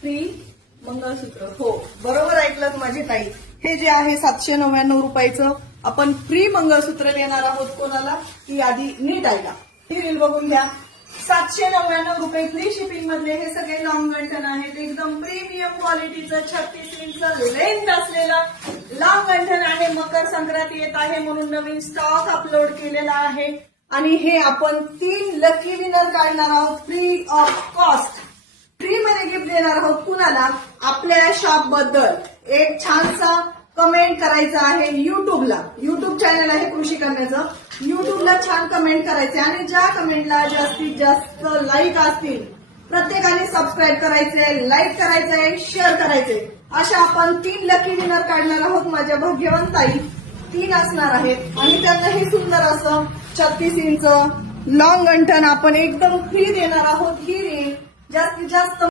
Free मंगळसूत्र. हो बरोबर ऐकलं माझी ताई. हे जे आहे 799 रुपयाचं आपण फ्री मंगळसूत्र देणार आहोत. कोणाला की आधी नीट ऐका, ही रील बघून घ्या. 799 रुपये फ्री शिपिंग मधले हे सगळे लॉंग गंठन आहेत. एकदम प्रीमियम क्वालिटीचं 36 इंच लेंथ असलेलं लॉंग गंठन आहे. मकर संक्रांती येत आहे म्हणून नवीन स्टॉक अपलोड केलेला आहे आणि हे आपण 3 लकी विनर काढणार आहोत फ्री ऑफ कॉस्ट. फ्री मध्ये गिफ्ट देणार आहोत. कुणाला? आपल्या शॉप बद्दल एक छानसा कमेंट करायचा आहे. युट्यूब चॅनल आहे कृषी कन्याचं. युट्यूबला छान कमेंट करायचे आणि ज्या कमेंटला जास्तीत जास्त लाईक असतील प्रत्येकाने सबस्क्राईब करायचे, लाईक करायचंय, शेअर करायचे. अशा आपण 3 लकी विनर काढणार आहोत. माझ्या भाग्यवान ताई 3 असणार आहेत आणि त्यांना हे सुंदर असं 36 इंच लॉंग गंठन आपण एकदम फ्री देणार आहोत. ही रील जास्तीत जास्त